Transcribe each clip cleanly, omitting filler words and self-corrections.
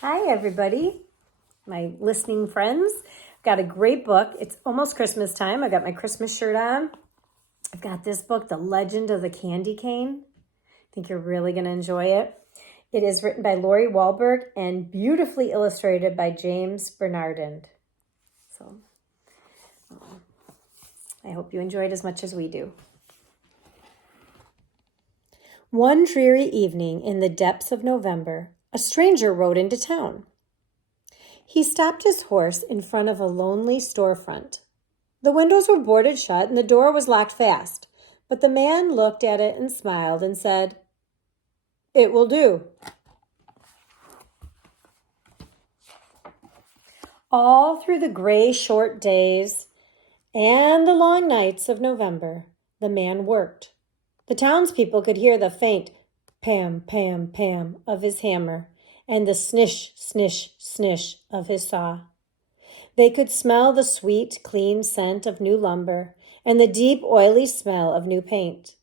Hi, everybody, my listening friends. Got a great book. It's almost Christmas time. I got my Christmas shirt on. I've got this book, The Legend of the Candy Cane. I think you're really going to enjoy it. It is written by Lori Wahlberg and beautifully illustrated by James Bernardin. So I hope you enjoy it as much as we do. One dreary evening in the depths of November, a stranger rode into town. He stopped his horse in front of a lonely storefront. The windows were boarded shut and the door was locked fast, but the man looked at it and smiled and said, "It will do." All through the gray short days and the long nights of November, the man worked. The townspeople could hear the faint pam, pam, pam of his hammer and the snish, snish, snish of his saw. They could smell the sweet, clean scent of new lumber and the deep, oily smell of new paint.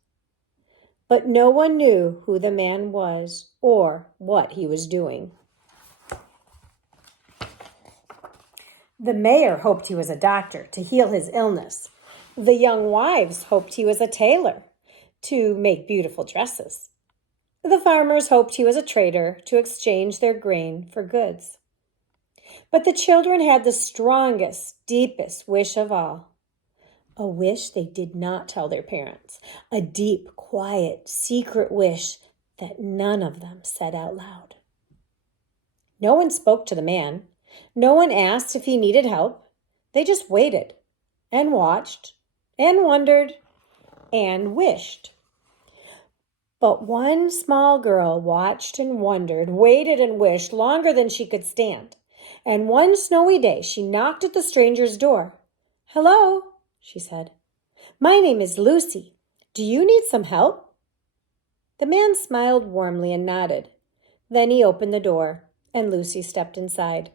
But no one knew who the man was or what he was doing. The mayor hoped he was a doctor to heal his illness. The young wives hoped he was a tailor to make beautiful dresses. The farmers hoped he was a trader to exchange their grain for goods. But the children had the strongest, deepest wish of all. A wish they did not tell their parents. A deep, quiet, secret wish that none of them said out loud. No one spoke to the man. No one asked if he needed help. They just waited and watched and wondered and wished. But one small girl watched and wondered, waited and wished longer than she could stand. And one snowy day, she knocked at the stranger's door. "Hello," she said. "My name is Lucy. Do you need some help?" The man smiled warmly and nodded. Then he opened the door, and Lucy stepped inside.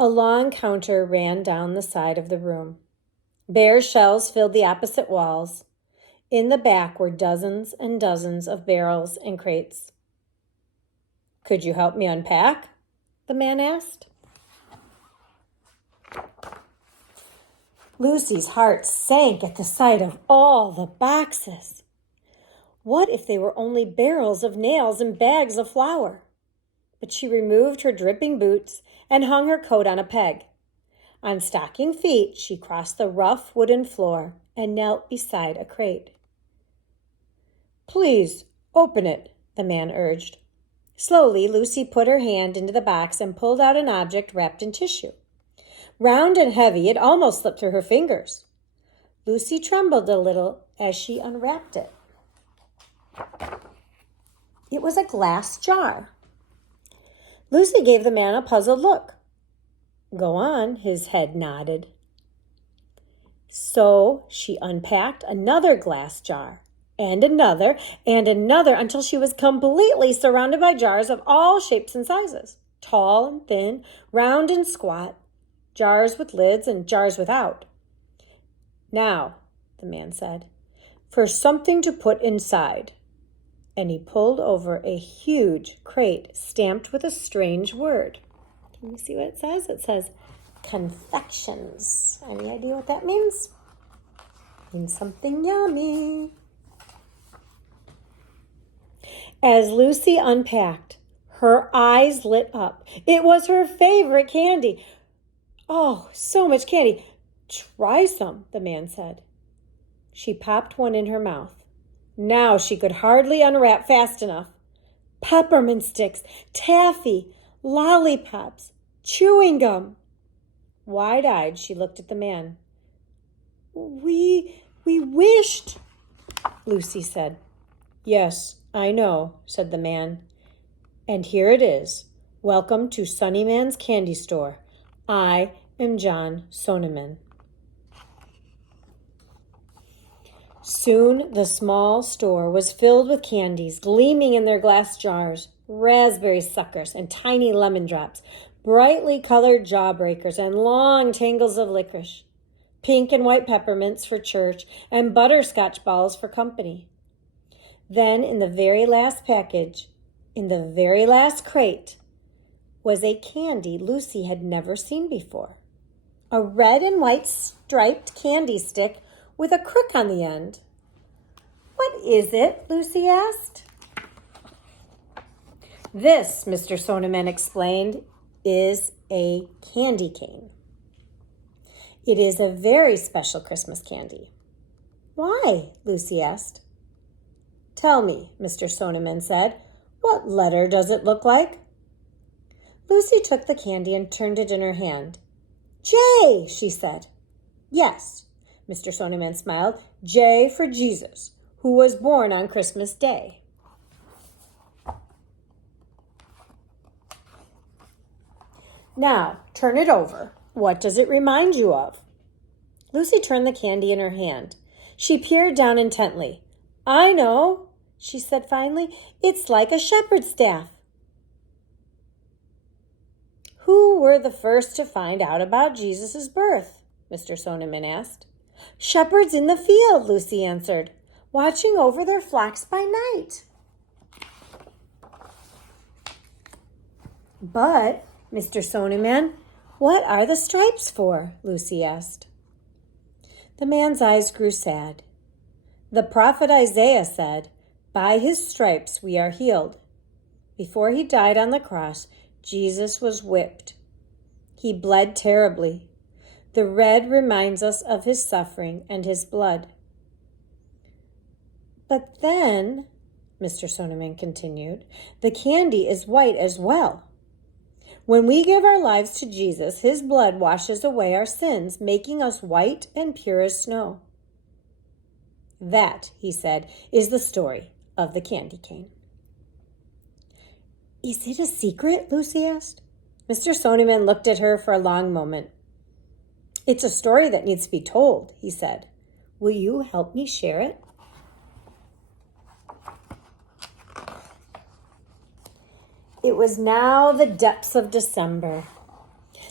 A long counter ran down the side of the room. Bare shelves filled the opposite walls. In the back were dozens and dozens of barrels and crates. "Could you help me unpack?" the man asked. Lucy's heart sank at the sight of all the boxes. What if they were only barrels of nails and bags of flour? But she removed her dripping boots and hung her coat on a peg. On stocking feet, she crossed the rough wooden floor and knelt beside a crate. "Please, open it," the man urged. Slowly, Lucy put her hand into the box and pulled out an object wrapped in tissue. Round and heavy, it almost slipped through her fingers. Lucy trembled a little as she unwrapped it. It was a glass jar. Lucy gave the man a puzzled look. "Go on," his head nodded. So she unpacked another glass jar, and another, until she was completely surrounded by jars of all shapes and sizes, tall and thin, round and squat, jars with lids and jars without. "Now," the man said, "for something to put inside." And he pulled over a huge crate stamped with a strange word. Can you see what it says? It says confections. Any idea what that means? It means something yummy. As Lucy unpacked, her eyes lit up. It was her favorite candy. "Oh, so much candy. Try some," the man said. She popped one in her mouth. Now she could hardly unwrap fast enough. Peppermint sticks, taffy, lollipops, chewing gum. Wide-eyed, she looked at the man. We wished," Lucy said. "Yes, I know," said the man. "And here it is. Welcome to Sunnyman's Candy Store. I am John Sonneman." Soon the small store was filled with candies gleaming in their glass jars, raspberry suckers and tiny lemon drops, brightly colored jawbreakers and long tangles of licorice, pink and white peppermints for church, and butterscotch balls for company. Then in the very last package, in the very last crate, was a candy Lucy had never seen before. A red and white striped candy stick with a crook on the end. "What is it?" Lucy asked. "This," Mr. Sonneman explained, "is a candy cane. It is a very special Christmas candy." "Why?" Lucy asked. "Tell me," Mr. Sonneman said. "What letter does it look like?" Lucy took the candy and turned it in her hand. "J," she said. "Yes," Mr. Sonneman smiled. "J for Jesus, who was born on Christmas Day." "Now, turn it over. What does it remind you of?" Lucy turned the candy in her hand. She peered down intently. "I know," she said finally. "It's like a shepherd's staff." "Who were the first to find out about Jesus' birth?" Mr. Sonneman asked. "Shepherds in the field," Lucy answered, "watching over their flocks by night." "But, Mr. Sonneman, what are the stripes for?" Lucy asked. The man's eyes grew sad. "The prophet Isaiah said, 'By his stripes we are healed.' Before he died on the cross, Jesus was whipped. He bled terribly. The red reminds us of his suffering and his blood." "But then," Mr. Sonneman continued, "the candy is white as well. When we give our lives to Jesus, his blood washes away our sins, making us white and pure as snow." "That," he said, "is the story of the candy cane." "Is it a secret?" Lucy asked. Mr. Sonneman looked at her for a long moment. "It's a story that needs to be told," he said. "Will you help me share it?" It was now the depths of December.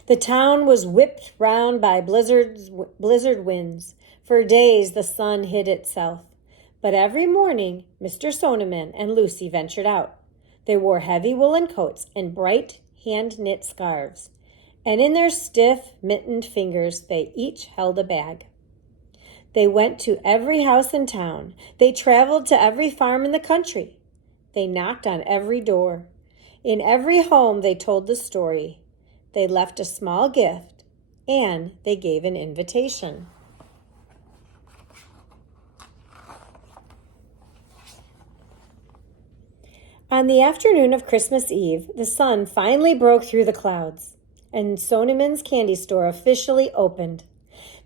The town was whipped round by blizzard winds. For days the sun hid itself. But every morning Mr. Sonneman and Lucy ventured out. They wore heavy woolen coats and bright hand-knit scarves, and in their stiff, mittened fingers they each held a bag. They went to every house in town. They traveled to every farm in the country. They knocked on every door. In every home they told the story. They left a small gift, and they gave an invitation. On the afternoon of Christmas Eve, the sun finally broke through the clouds, and Sonneman's candy store officially opened.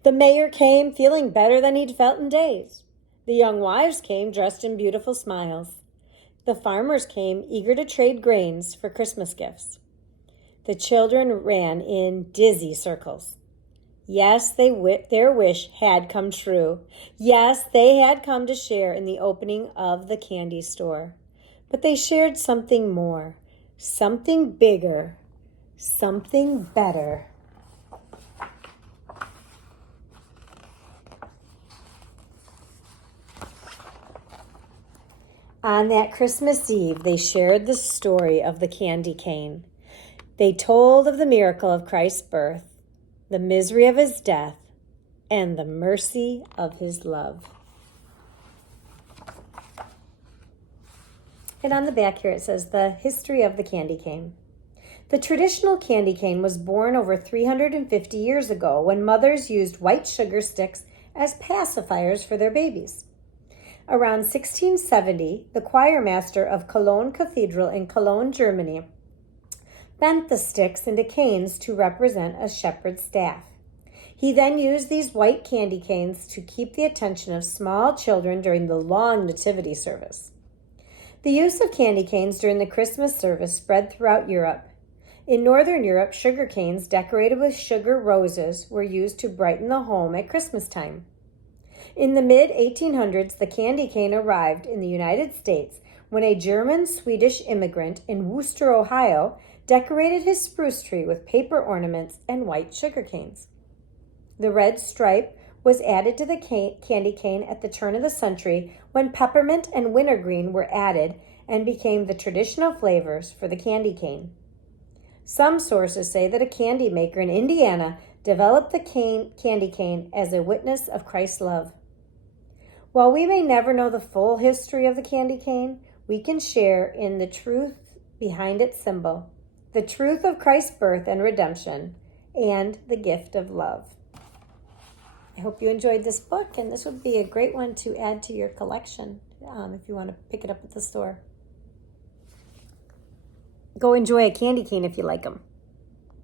The mayor came feeling better than he'd felt in days. The young wives came dressed in beautiful smiles. The farmers came eager to trade grains for Christmas gifts. The children ran in dizzy circles. Yes, their wish had come true. Yes, they had come to share in the opening of the candy store. But they shared something more, something bigger, something better. On that Christmas Eve, they shared the story of the candy cane. They told of the miracle of Christ's birth, the misery of his death, and the mercy of his love. And on the back here it says, the history of the candy cane. The traditional candy cane was born over 350 years ago when mothers used white sugar sticks as pacifiers for their babies. Around 1670, the choir master of Cologne Cathedral in Cologne, Germany, bent the sticks into canes to represent a shepherd's staff. He then used these white candy canes to keep the attention of small children during the long nativity service. The use of candy canes during the Christmas service spread throughout Europe. In Northern Europe, sugar canes decorated with sugar roses were used to brighten the home at Christmas time. In the mid-1800s, the candy cane arrived in the United States when a German-Swedish immigrant in Wooster, Ohio, decorated his spruce tree with paper ornaments and white sugar canes. The red stripe was added to the candy cane at the turn of the century when peppermint and wintergreen were added and became the traditional flavors for the candy cane. Some sources say that a candy maker in Indiana developed the candy cane as a witness of Christ's love. While we may never know the full history of the candy cane, we can share in the truth behind its symbol, the truth of Christ's birth and redemption, and the gift of love. I hope you enjoyed this book, and this would be a great one to add to your collection if you want to pick it up at the store. Go enjoy a candy cane if you like them.